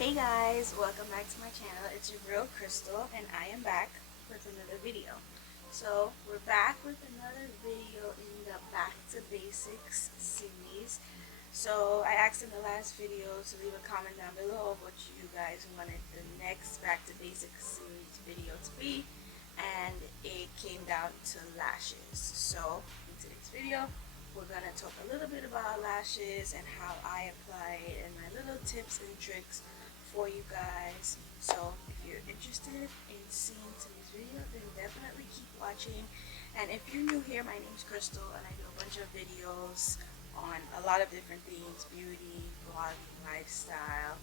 Hey guys, welcome back to my channel. It's your girl Crystal and I am back with another video. So we're back with another video in the Back to Basics series. So I asked in the last video to leave a comment down below of what you guys wanted the next Back to Basics series video to be, and it came down to lashes. So in today's video we're going to talk a little bit about lashes and how I apply it and my little tips and tricks for you guys. So if you're interested in seeing today's video, then definitely keep watching. And if you're new here, my name's Crystal and I do a bunch of videos on a lot of different things: beauty, blogging, lifestyle,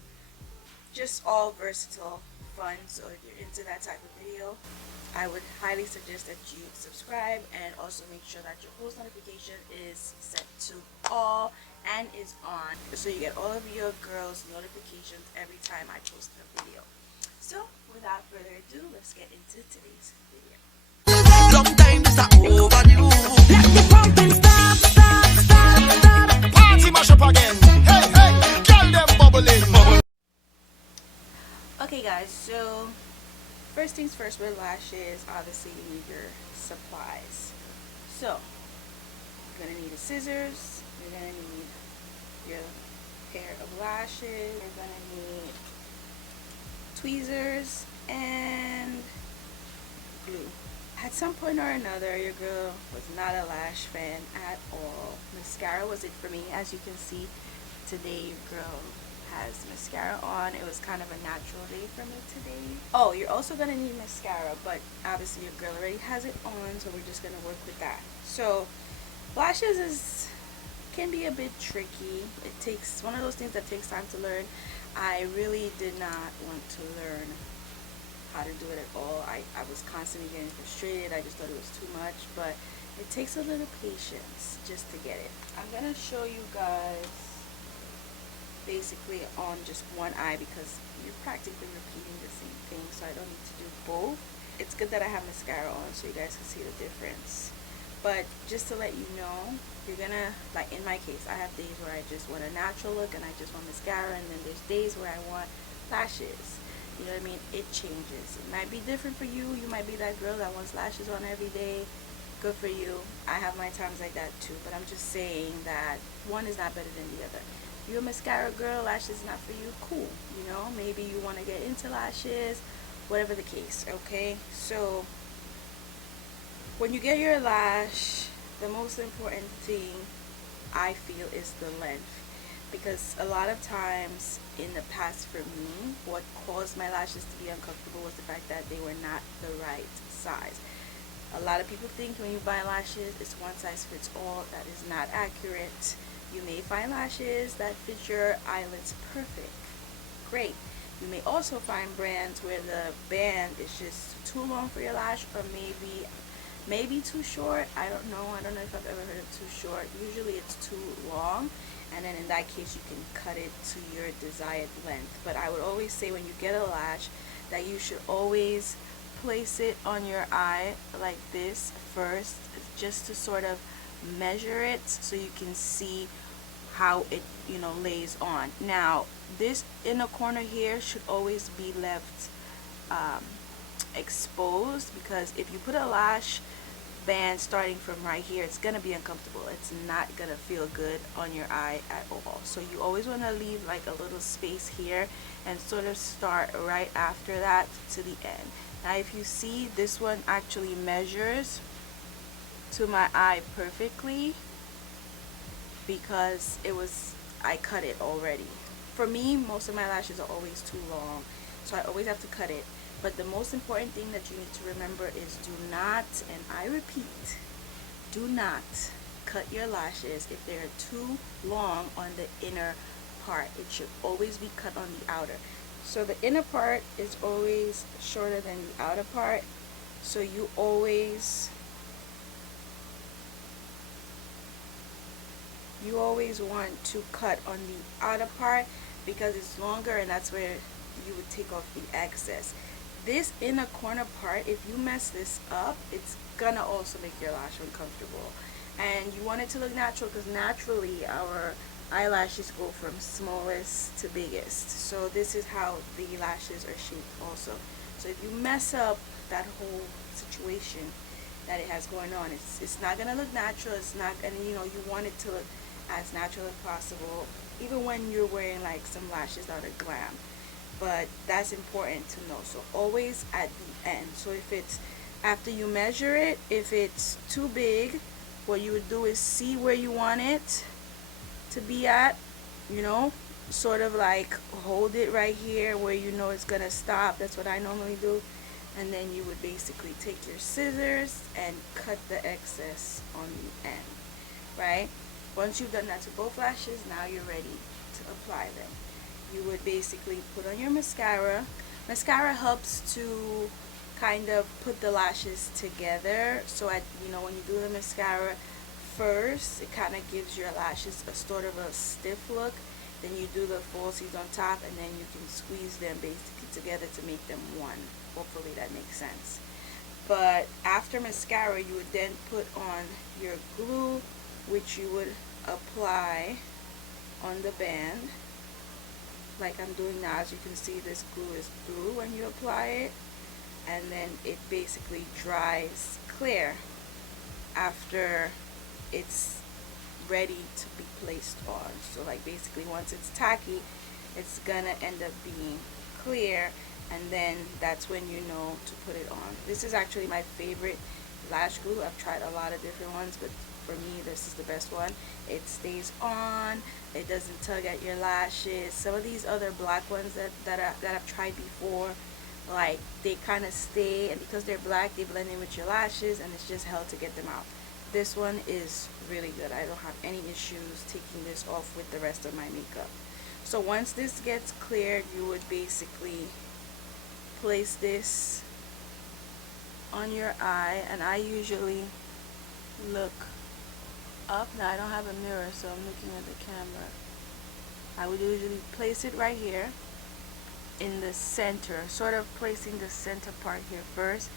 just all versatile, fun. So if you're into that type of video, I would highly suggest that you subscribe and also make sure that your post notification is set to all and is on, so you get all of your girls' notifications every time I post a video. So without further ado, let's get into today's video. Sometimes it's overdue. Let the pumping stop. Party mash up again. Hey, hey, girl them bubbling. Okay guys, so first things first with lashes, obviously you need your supplies. So you're going to need a scissors, you're going to need your pair of lashes, you're going to need tweezers, and glue. At some point or another, your girl was not a lash fan at all. Mascara was it for me. As you can see, today your girl has mascara on. It was kind of a natural day for me today. Oh, you're also going to need mascara, but obviously your girl already has it on, so we're just going to work with that. So lashes can be a bit tricky. It takes one of those things that takes time to learn. I really did not want to learn how to do it at all. I was constantly getting frustrated. I just thought it was too much, but it takes a little patience just to get it. I'm gonna show you guys basically on just one eye because you're practically repeating the same thing, so I don't need to do both. It's good that I have mascara on so you guys can see the difference. But just to let you know, you're gonna, like in my case, I have days where I just want a natural look and I just want mascara, and then there's days where I want lashes. You know what I mean? It changes. It might be different for you. You might be that girl that wants lashes on every day. Good for you. I have my times like that too, but I'm just saying that one is not better than the other. You're a mascara girl, lashes not for you, cool. You know, maybe you want to get into lashes, whatever the case, okay? So when you get your lash, the most important thing I feel is the length, because a lot of times in the past for me, what caused my lashes to be uncomfortable was the fact that they were not the right size. A lot of people think when you buy lashes it's one size fits all. That is not accurate. You may find lashes that fit your eyelids perfect. Great. You may also find brands where the band is just too long for your lash, or maybe too short. I don't know if I've ever heard of too short. Usually it's too long, and then in that case you can cut it to your desired length. But I would always say when you get a lash that you should always place it on your eye like this first, just to sort of measure it so you can see how it, you know, lays on. Now this inner corner here should always be left exposed, because if you put a lash band starting from right here, it's gonna be uncomfortable. It's not gonna feel good on your eye at all. So you always want to leave like a little space here and sort of start right after that to the end. Now if you see, this one actually measures to my eye perfectly because I cut it already. For me, most of my lashes are always too long, so I always have to cut it. But the most important thing that you need to remember is do not, and I repeat, do not cut your lashes if they're too long on the inner part. It should always be cut on the outer. So the inner part is always shorter than the outer part, so you always want to cut on the outer part because it's longer, and that's where you would take off the excess. This inner corner part, if you mess this up, it's gonna also make your lash uncomfortable. And you want it to look natural, because naturally our eyelashes go from smallest to biggest. So this is how the lashes are shaped also. So if you mess up that whole situation that it has going on, it's not gonna look natural. It's not, and you know, you want it to look as natural as possible, even when you're wearing like some lashes that are glam. But that's important to know. So always at the end. So if it's after you measure it, if it's too big, what you would do is see where you want it to be at, you know, sort of like hold it right here where you know it's gonna stop. That's what I normally do. And then you would basically take your scissors and cut the excess on the end, right? Once you've done that to both lashes, now you're ready to apply them. You would basically put on your mascara. Mascara helps to kind of put the lashes together. So you know, when you do the mascara first, it kind of gives your lashes a sort of a stiff look. Then you do the falsies on top, and then you can squeeze them basically together to make them one. Hopefully that makes sense. But after mascara, you would then put on your glue, which you would apply on the band like I'm doing now. As you can see, this glue is blue when you apply it, and then it basically dries clear after it's ready to be placed on. So like basically once it's tacky, it's gonna end up being clear, and then that's when you know to put it on. This is actually my favorite lash glue. I've tried a lot of different ones, but for me this is the best one. It stays on, it doesn't tug at your lashes. Some of these other black ones that I've tried before, like they kind of stay, and because they're black, they blend in with your lashes, and it's just hell to get them out. This one is really good. I don't have any issues taking this off with the rest of my makeup. So once this gets cleared, you would basically place this on your eye, and I usually look up. Now I don't have a mirror, so I'm looking at the camera. I would usually place it right here in the center, sort of placing the center part here first.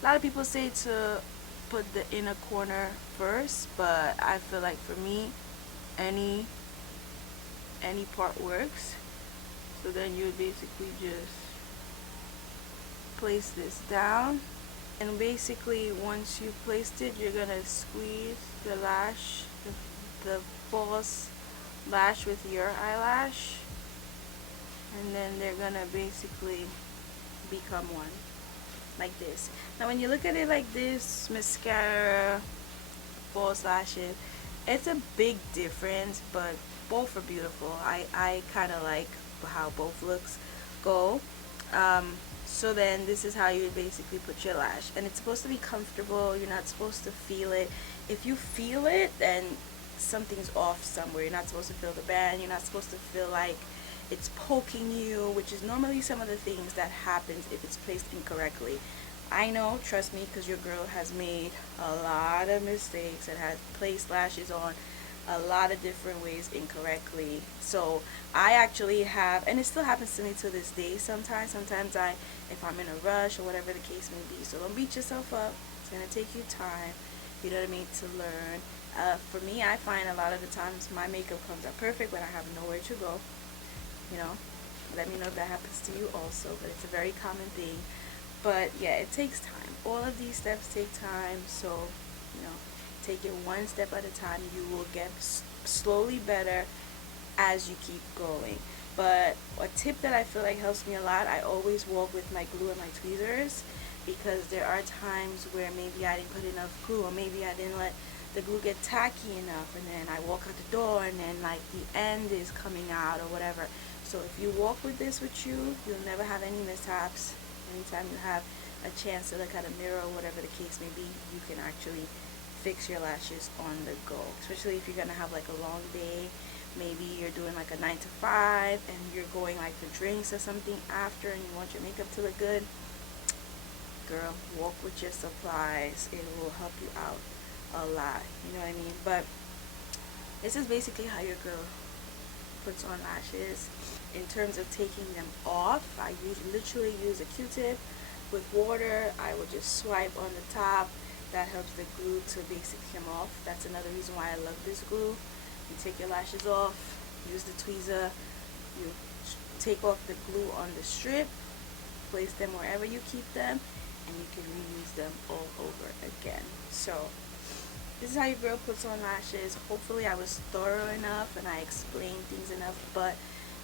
A lot of people say to put the inner corner first, but I feel like for me, any part works. So then you would basically just place this down, and basically once you placed it, you're gonna squeeze the lash, the false lash with your eyelash, and then they're gonna basically become one, like this. Now when you look at it like this, mascara, false lashes, it's a big difference, but both are beautiful. I kind of like how both looks go. So then this is how you would basically put your lash, and it's supposed to be comfortable. You're not supposed to feel it. If you feel it, then something's off somewhere. You're not supposed to feel the band. You're not supposed to feel like it's poking you, which is normally some of the things that happens if it's placed incorrectly. I know, trust me, because your girl has made a lot of mistakes and has placed lashes on a lot of different ways incorrectly. So I actually have, and it still happens to me to this day sometimes. Sometimes if I'm in a rush or whatever the case may be. So don't beat yourself up. It's going to take you time, you know what I mean, to learn. For me, I find a lot of the times my makeup comes out perfect when I have nowhere to go. You know, let me know if that happens to you also, but it's a very common thing. But yeah, it takes time. All of these steps take time, so you know, take it one step at a time. You will get slowly better as you keep going. But a tip that I feel like helps me a lot, I always walk with my glue and my tweezers, because there are times where maybe I didn't put enough glue, or maybe I didn't let the glue get tacky enough, and then I walk out the door and then like the end is coming out or whatever. So if you walk with this with you, you'll never have any mishaps. Anytime you have a chance to look at a mirror or whatever the case may be, you can actually fix your lashes on the go. Especially if you're going to have like a long day. Maybe you're doing like a 9 to 5 and you're going like for drinks or something after, and you want your makeup to look good. Girl, walk with your supplies. It will help you out a lot. You know what I mean? But this is basically how your girl puts on lashes. In terms of taking them off, I literally use a Q-tip with water. I will just swipe on the top. That helps the glue to basically come off. That's another reason why I love this glue. You take your lashes off, use the tweezer, you take off the glue on the strip, place them wherever you keep them, and you can reuse them all over again. So this is how your girl puts on lashes. Hopefully I was thorough enough and I explained things enough, but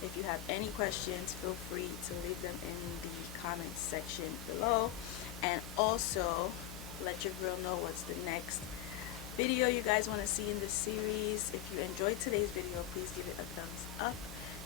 if you have any questions, feel free to leave them in the comments section below. And also let your girl know what's the next video you guys want to see in this series. If you enjoyed today's video, please give it a thumbs up.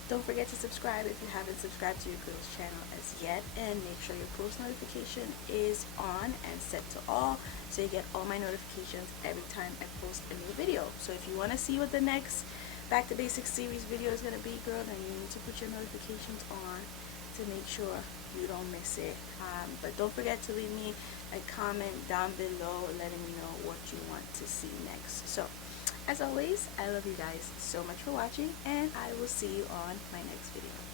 Don't forget to subscribe if you haven't subscribed to your girl's channel as yet, and make sure your post notification is on and set to all so you get all my notifications every time I post a new video. So if you want to see what the next Back to Basics series video is going to be, girl, then you need to put your notifications on to make sure you don't miss it. But don't forget to leave me a comment down below letting me know what you want to see next. So as always, I love you guys so much for watching, and I will see you on my next video.